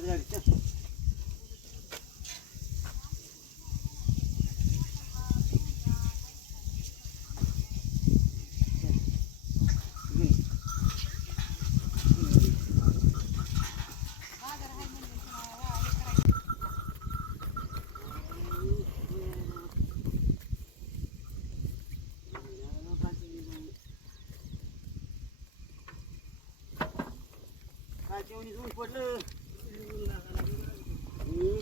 बस गाडी चल काय जेवणी ऊन पडलं हम्म.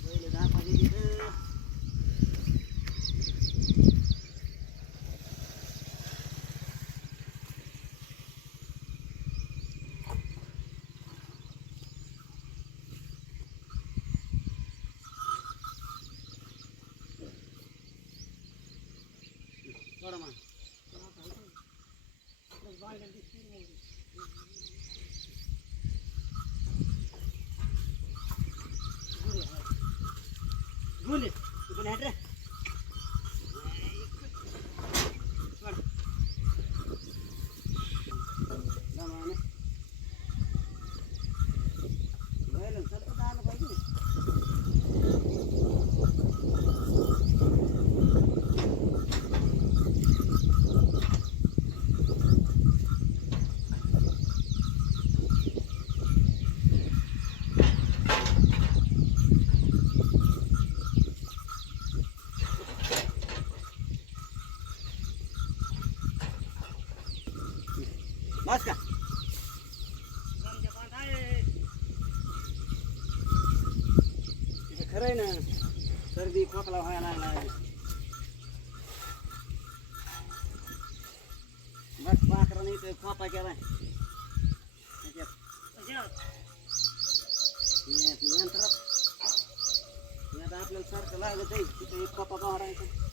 पहिले दहा पाणी दिलं. सोडा मग. खरंय ना. सर्दी खोकला व्हायला लागला बस पाकरा नाही तर खोपा केलाय. यंत्रात आपल्याला सारखं लागत आहे तिथे एक खोपा पाहायचं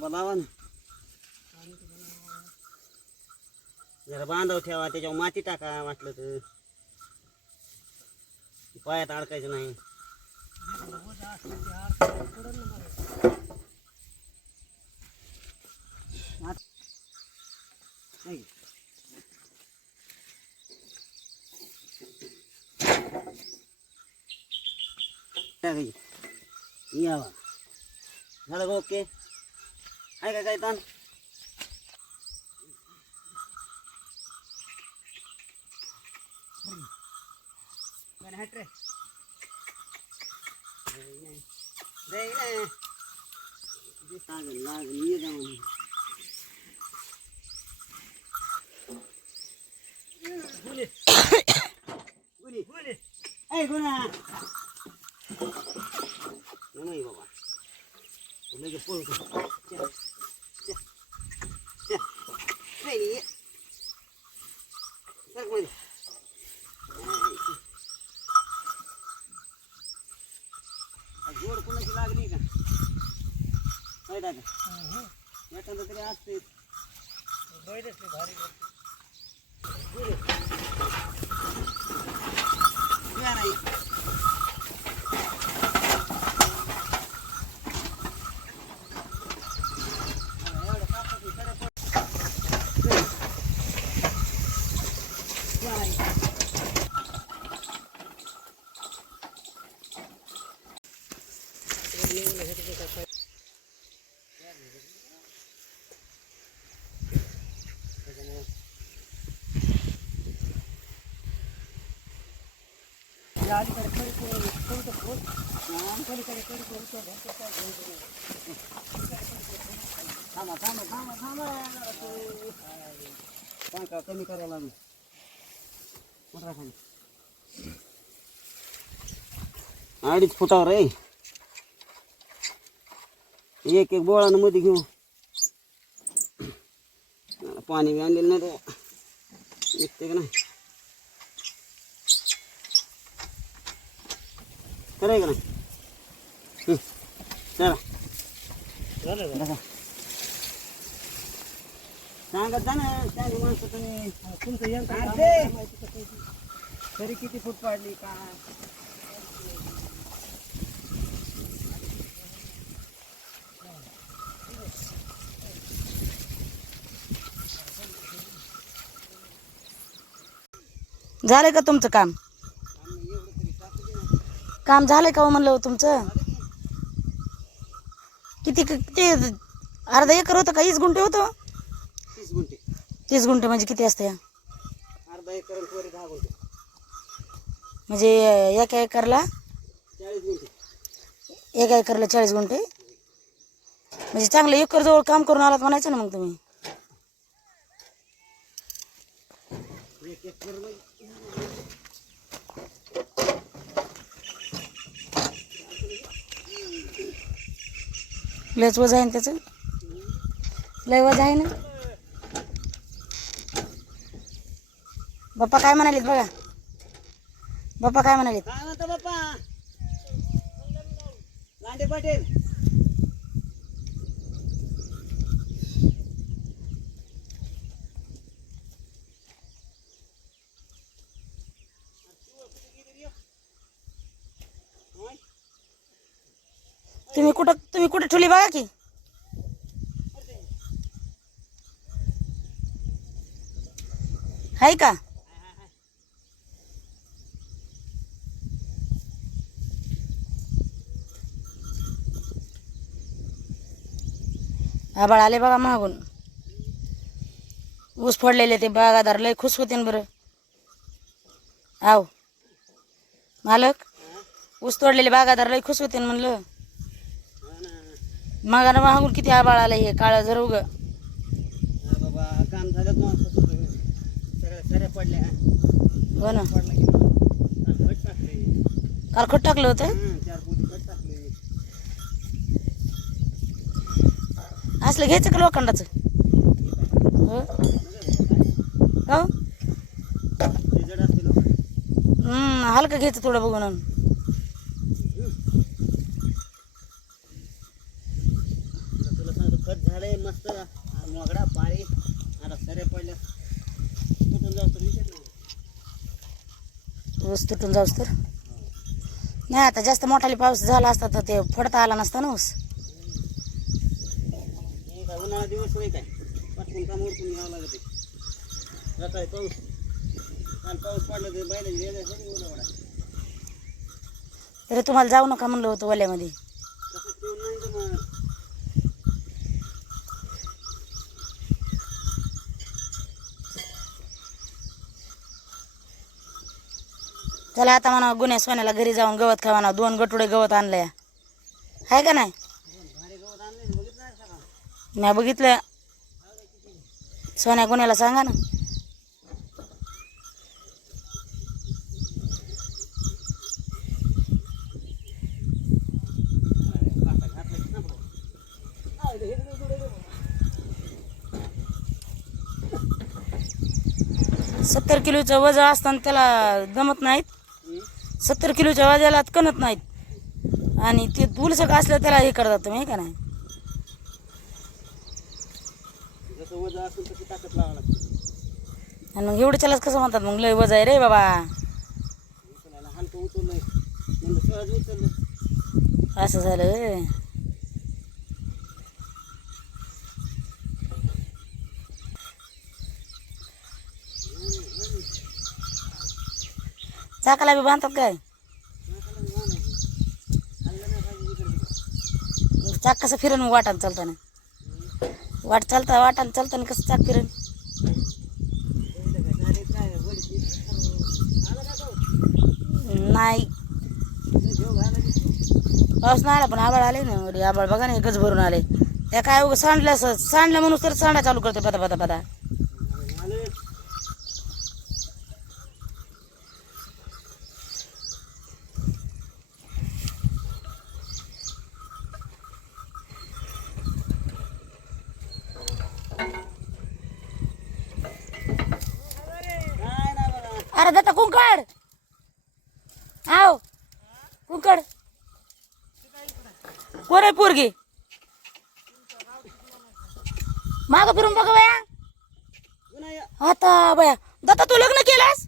बनावा ना. जरा बांधव ठेवा त्याच्यावर माती टाका वाटलं तर. पायात अडकायचं नाही. आत- नाही. टाकायची यावा झालं का ओके आहे का काय ताण बरं, हट रे. रे, रे. ते लागल, लागल, ये जाऊन. गुली. नाही, कोणाची लागली का काय दादा एखादं तरी असते नाही थांबा थांबा थांबा थांबा. पंखा कमी करायला मी मोठा खाली अडीच फुटावर आहे. एक एक बोळानं मध्ये घेऊ. पाणी बी आणलेलं नाही तो निघते का नाही? खरं आहे का नाही हं. चला बसा. सांगत जा ना त्याने माणसं तुम्ही. तुमचं यंत्र. तरी किती फूट पाडली का? झालंय का तुमचं काम? काम झालंय का हो म्हणलं तुमचं? किती किती अर्धा एकर होतं का? वीस गुंठे होतं? तीस गुंठे. तीस गुंठे म्हणजे किती असते अर्धा एकर आणि वर दहा गुंठे. म्हणजे एका एकरला? चाळीस गुंठे. एका एकरला चाळीस गुंठे? म्हणजे चांगलं एकर जवळ काम करून आलात म्हणायचं ना मग तुम्ही. एक एकर लयच वज आहे ना त्याचं? लय वज आहे ना? बाप्पा काय म्हणालेत बघा? बाप्पा काय म्हणालेत? बाप्पा? पटेल. तुम्ही कुठं तुम्ही कुठे ठेवली बघा की. हाय का? आबाळ आले बघा मागून. ऊस फोडलेले ते बागादार लय खुश होते बरं. आव. मालक ऊस तोडलेले बागादार लय खुश होते म्हणलं. मगानं मागून किती आबाळ आलं हे काळं जर उग. बाबा काम झालं मग सगळ्या सऱ्या पडल्या. हो ना. खत टाकले. काल खत टाकलं. होतं असलं घ्यायचं का लोखंडाचं? हो. हो. हलकं घ्यायचं थोडं बघून तुला सांगतो खत झालंय मस्त आ, मोगडा पाळी आता सऱ्या पडल्या कुठून जाऊ तर विषय नाही ऊस तुटून जाऊस तर? नाही आता जास्त मोठाले पाऊस झाला असता तर ते फोडता आला नसता ना ऊस. उन्हाळा दिवस होय काय पटकन काम उरकून घ्यावं लागते सकाळी पाऊस काल पाऊस पडला ते बैलाची वेगळं थोडी ओला ओढा तरी तुम्हाला जाऊ नका म्हणलं होतं ओल्यामध्ये तसं ठेवून नाही तर मग चला आता म्हणा गुन्ह्या सोन्याला घरी जाऊन गवत खा म्हणा. दोन गटुडे गवत आणलंय. आहे का नाही? म्या बघितलं मी बघितलं सोन्या गुन्ह्याला सांगा ना. सत्तर किलोचं वजन असताना त्याला जमत नाहीत. सत्तर किलोच्या वजाला कणत नाहीत. आणि ते दुलसक असलं त्याला हे करतात तुम्ही का नाही? आणि मग एवढं त्यालाच कसं म्हणतात? मग लय वज आहे रे बाबा. असं झालं चाकाला बी बांधतात काय? चाक कसं फिरण मग वाटान चालताना? वाट चालता वाटान चालताना कसं चाक फिरण नाही. पाऊस नाही आला पण आबाळ आले ना अरे आबाळ बघा ना एकच भरून आले. त्या काय उगं सांडलं असं? सांडलं म्हणून तर सांडा चालू करते पदा पदा पदा अरे दादा कुंकड! आव कुंकड! कोण आहे पोरगी? माग फिरून बघ बया. आता बया दादा तू लग्न केलास?